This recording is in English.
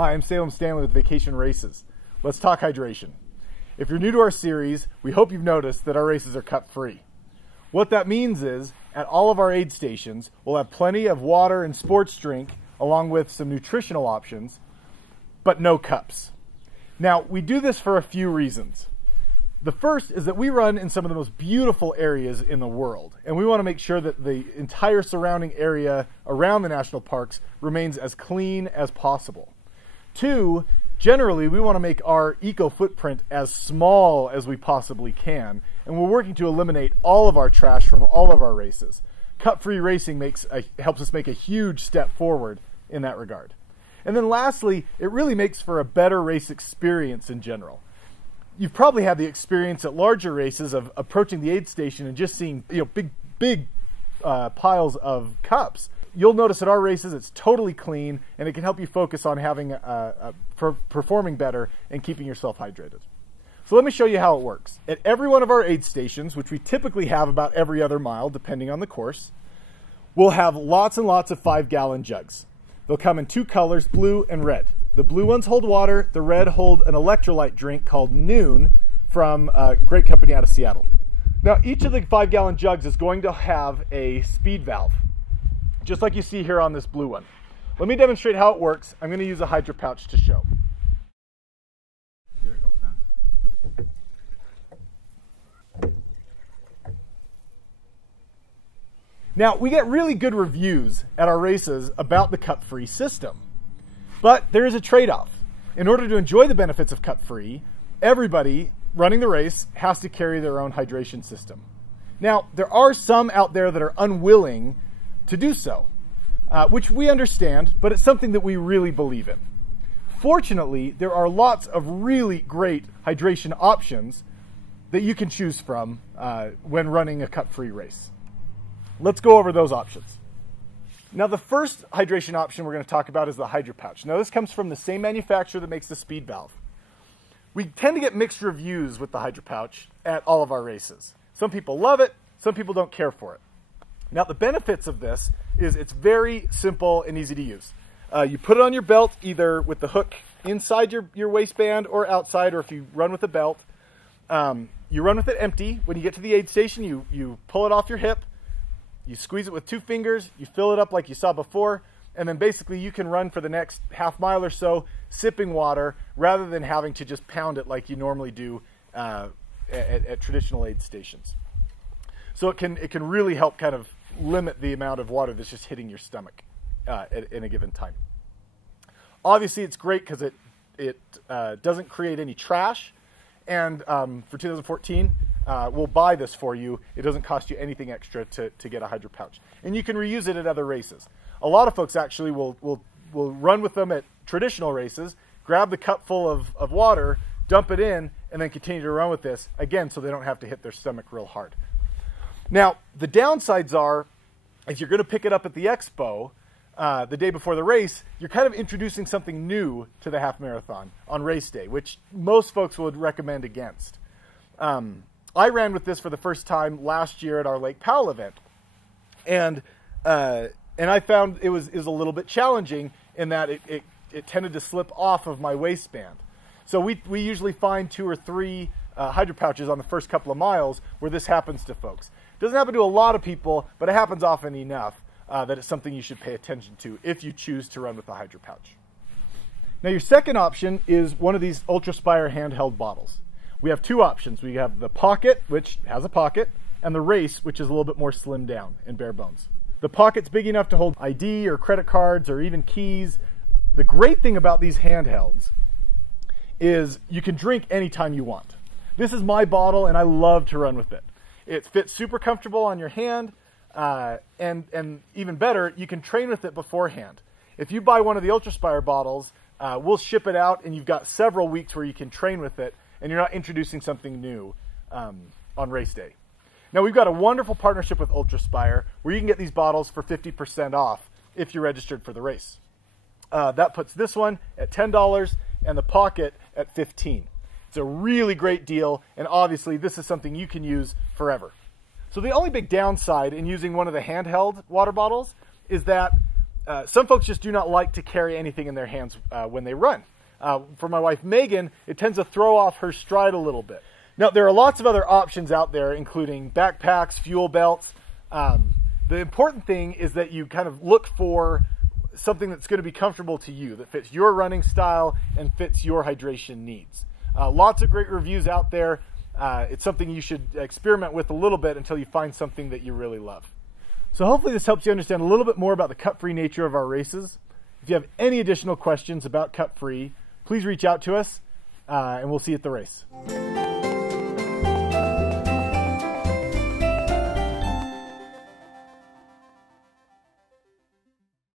Hi, I'm Salem Stanley with Vacation Races. Let's talk hydration. If you're new to our series, we hope you've noticed that our races are cut-free. What that means is, at all of our aid stations, we'll have plenty of water and sports drink, along with some nutritional options, but no cups. Now, we do this for a few reasons. The first is that we run in some of the most beautiful areas in the world, and we want to make sure that the entire surrounding area around the national parks remains as clean as possible. Two, generally, we want to make our eco-footprint as small as we possibly can, and we're working to eliminate all of our trash from all of our races. Cut-free racing helps us make a huge step forward in that regard. And then lastly, it really makes for a better race experience in general. You've probably had the experience at larger races of approaching the aid station and just seeing big piles of cups. You'll notice at our races it's totally clean, and it can help you focus on having performing better and keeping yourself hydrated. So let me show you how it works. At every one of our aid stations, which we typically have about every other mile depending on the course, we'll have lots and lots of 5-gallon jugs. They'll come in two colors, blue and red. The blue ones hold water, the red hold an electrolyte drink called Noon from a great company out of Seattle. Now, each of the 5-gallon jugs is going to have a speed valve, just like you see here on this blue one. Let me demonstrate how it works. I'm going to use a Hydropouch to show. Give it a couple times. Now, we get really good reviews at our races about the cut-free system. But there is a trade-off. In order to enjoy the benefits of cut-free, everybody running the race has to carry their own hydration system. Now, there are some out there that are unwilling to do so, which we understand, but it's something that we really believe in. Fortunately, there are lots of really great hydration options that you can choose from when running a cut-free race. Let's go over those options. Now, the first hydration option we're going to talk about is the Hydropouch. Now, this comes from the same manufacturer that makes the speed valve. We tend to get mixed reviews with the Hydropouch at all of our races. Some people love it, some people don't care for it. Now, the benefits of this is it's very simple and easy to use. You put it on your belt, either with the hook inside your waistband or outside, or if you run with a belt. You run with it empty. When you get to the aid station, you pull it off your hip. You squeeze it with 2 fingers, you fill it up like you saw before, and then basically you can run for the next half mile or so sipping water rather than having to just pound it like you normally do at traditional aid stations. So it can really help kind of limit the amount of water that's just hitting your stomach in a given time. Obviously, it's great because it doesn't create any trash, and for 2014, we'll buy this for you. It doesn't cost you anything extra to get a Hydropouch. And you can reuse it at other races. A lot of folks actually will run with them at traditional races, grab the cup full of water, dump it in, and then continue to run with this, again, so they don't have to hit their stomach real hard. Now, the downsides are, if you're going to pick it up at the expo the day before the race, you're kind of introducing something new to the half marathon on race day, which most folks would recommend against. I ran with this for the first time last year at our Lake Powell event, and I found it was a little bit challenging in that it tended to slip off of my waistband. So we usually find 2 or 3 Hydropouches on the first couple of miles where this happens to folks. It doesn't happen to a lot of people, but it happens often enough that it's something you should pay attention to if you choose to run with a Hydropouch. Now, your second option is one of these UltraSpire handheld bottles. We have 2 options. We have the Pocket, which has a pocket, and the Race, which is a little bit more slimmed down and bare bones. The Pocket's big enough to hold ID or credit cards or even keys. The great thing about these handhelds is you can drink anytime you want. This is my bottle, and I love to run with it. It fits super comfortable on your hand, and even better, you can train with it beforehand. If you buy one of the UltraSpire bottles, we'll ship it out, and you've got several weeks where you can train with it, and you're not introducing something new on race day. Now, we've got a wonderful partnership with UltraSpire where you can get these bottles for 50% off if you're registered for the race. That puts this one at $10 and the Pocket at $15. It's a really great deal, and obviously this is something you can use forever. So the only big downside in using one of the handheld water bottles is that some folks just do not like to carry anything in their hands when they run. For my wife Megan, it tends to throw off her stride a little bit. Now, there are lots of other options out there, including backpacks, fuel belts. The important thing is that you kind of look for something that's going to be comfortable to you, that fits your running style and fits your hydration needs. Lots of great reviews out there. It's something you should experiment with a little bit until you find something that you really love. So hopefully this helps you understand a little bit more about the cut-free nature of our races. If you have any additional questions about cut-free, please reach out to us, and we'll see you at the race.